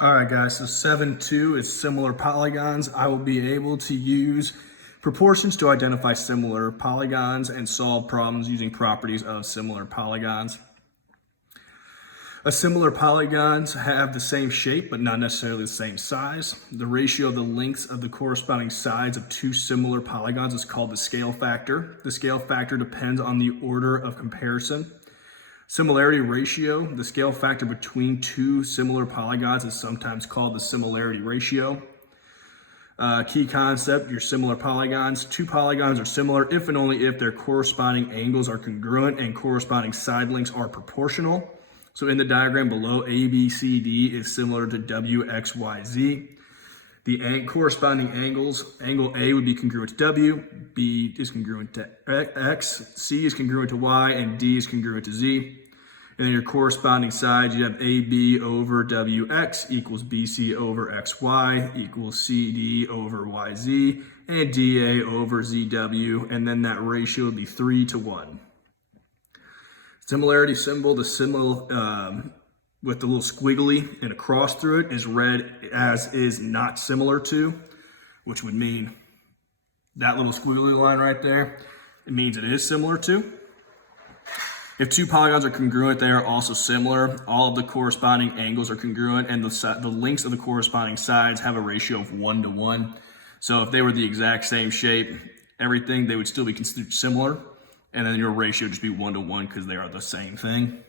All right, guys, so 7.2 is similar polygons. I will be able to use proportions to identify similar polygons and solve problems using properties of similar polygons. Similar polygons have the same shape, but not necessarily the same size. The ratio of the lengths of the corresponding sides of two similar polygons is called the scale factor. The scale factor depends on the order of comparison. Similarity ratio, the scale factor between two similar polygons, is sometimes called the similarity ratio. Key concept, your similar polygons. Two polygons are similar if and only if their corresponding angles are congruent and corresponding side lengths are proportional. So in the diagram below, ABCD is similar to WXYZ. The corresponding angles, angle A would be congruent to W, B is congruent to X, C is congruent to Y, and D is congruent to Z. And then your corresponding sides, you have AB over WX equals BC over XY equals CD over YZ, and DA over ZW, and then that ratio would be 3:1. Similarity symbol, the symbol with the little squiggly and a cross through it is read as is not similar to, which would mean that little squiggly line right there, it means it is similar to. If two polygons are congruent, they are also similar. All of the corresponding angles are congruent, and the lengths of the corresponding sides have a ratio of 1:1. So if they were the exact same shape, everything, they would still be considered similar, and then your ratio would just be 1:1 because they are the same thing.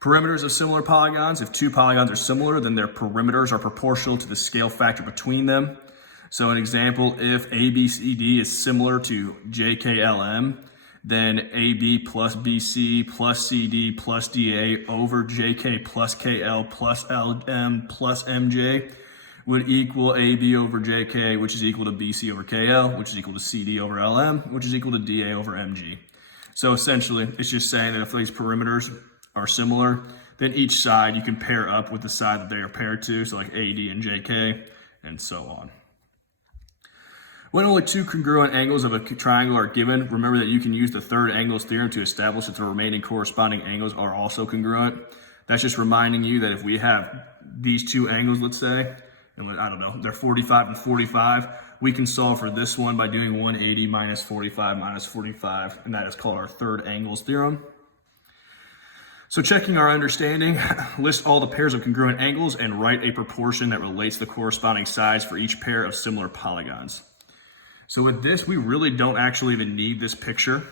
Perimeters of similar polygons. If two polygons are similar, then their perimeters are proportional to the scale factor between them. So an example, if ABCD is similar to JKLM, then AB plus BC plus CD plus DA over JK plus KL plus LM plus MJ would equal AB over JK, which is equal to BC over KL, which is equal to CD over LM, which is equal to DA over MG. So essentially, it's just saying that if these perimeters are similar, then each side you can pair up with the side that they are paired to, so like AD and JK, and so on. When only two congruent angles of a triangle are given, remember that you can use the third angles theorem to establish that the remaining corresponding angles are also congruent. That's just reminding you that if we have these two angles, let's say, and I don't know, they're 45 and 45, we can solve for this one by doing 180 minus 45 minus 45, and that is called our third angles theorem. So checking our understanding, list all the pairs of congruent angles and write a proportion that relates the corresponding sides for each pair of similar polygons. So with this, we really don't actually even need this picture.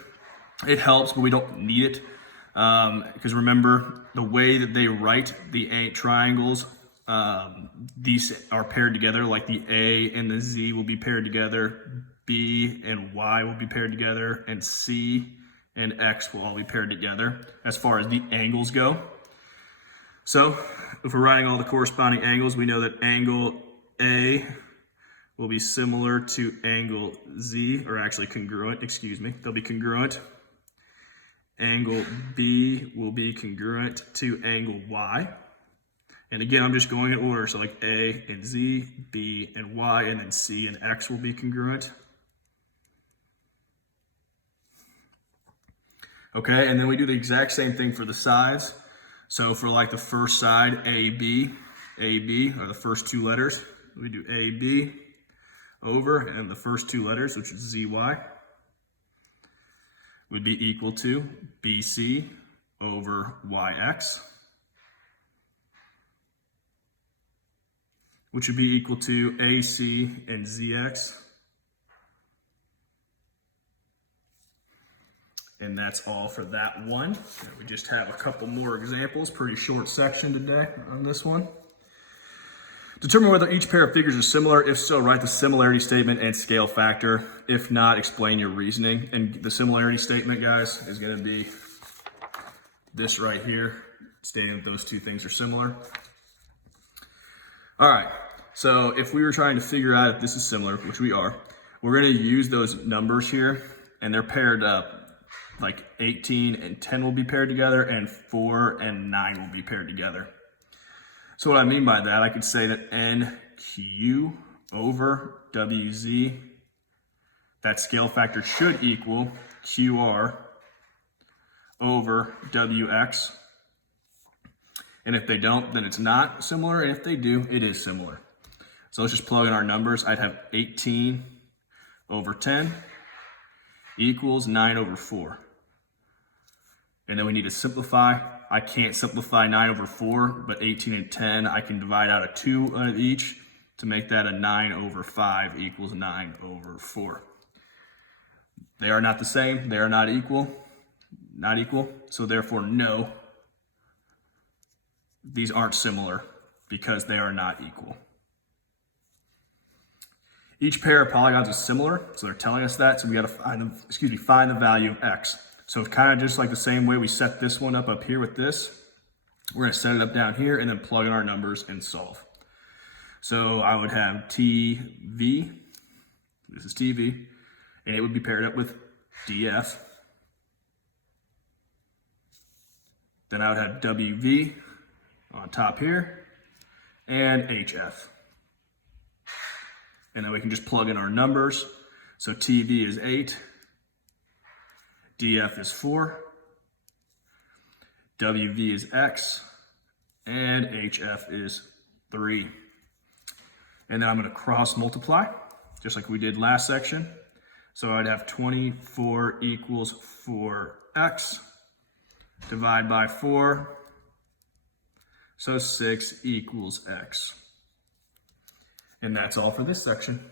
It helps, but we don't need it. Because remember, the way that they write the triangles, these are paired together, like the A and the Z will be paired together, B and Y will be paired together, and C and X will all be paired together as far as the angles go. So if we're writing all the corresponding angles, we know that angle A will be similar to angle Z, or actually congruent, excuse me, they'll be congruent. Angle B will be congruent to angle Y. And again, I'm just going in order, so like A and Z, B and Y, and then C and X will be congruent. Okay, and then we do the exact same thing for the sides. So for like the first side, AB are the first two letters. We do AB over, and the first two letters, which is ZY, would be equal to BC over YX, which would be equal to AC and ZX. And that's all for that one. We just have a couple more examples. Pretty short section today on this one. Determine whether each pair of figures is similar. If so, write the similarity statement and scale factor. If not, explain your reasoning. And the similarity statement, guys, is going to be this right here, stating that those two things are similar. All right, so if we were trying to figure out if this is similar, which we are, we're going to use those numbers here, and they're paired up. Like 18 and 10 will be paired together, and 4 and 9 will be paired together. So what I mean by that, I could say that NQ over WZ, that scale factor should equal QR over WX. And if they don't, then it's not similar. And if they do, it is similar. So let's just plug in our numbers. I'd have 18 over 10 equals 9 over 4. And then we need to simplify. I can't simplify 9 over 4, but 18 and 10, I can divide out a 2 of each to make that a 9 over 5 equals 9 over 4. They are not the same. They are not equal. Not equal. So therefore, no, these aren't similar because they are not equal. Each pair of polygons is similar, so they're telling us that. So we got to find the value of x. So it's kind of just like the same way we set this one up here with this. We're going to set it up down here and then plug in our numbers and solve. So I would have TV, this is TV, and it would be paired up with DF. Then I would have WV on top here and HF. And then we can just plug in our numbers. So TV is 8, DF is 4, WV is X, and HF is 3. And then I'm going to cross multiply, just like we did last section. So I'd have 24 equals 4x, divide by 4, so 6 equals x. And that's all for this section.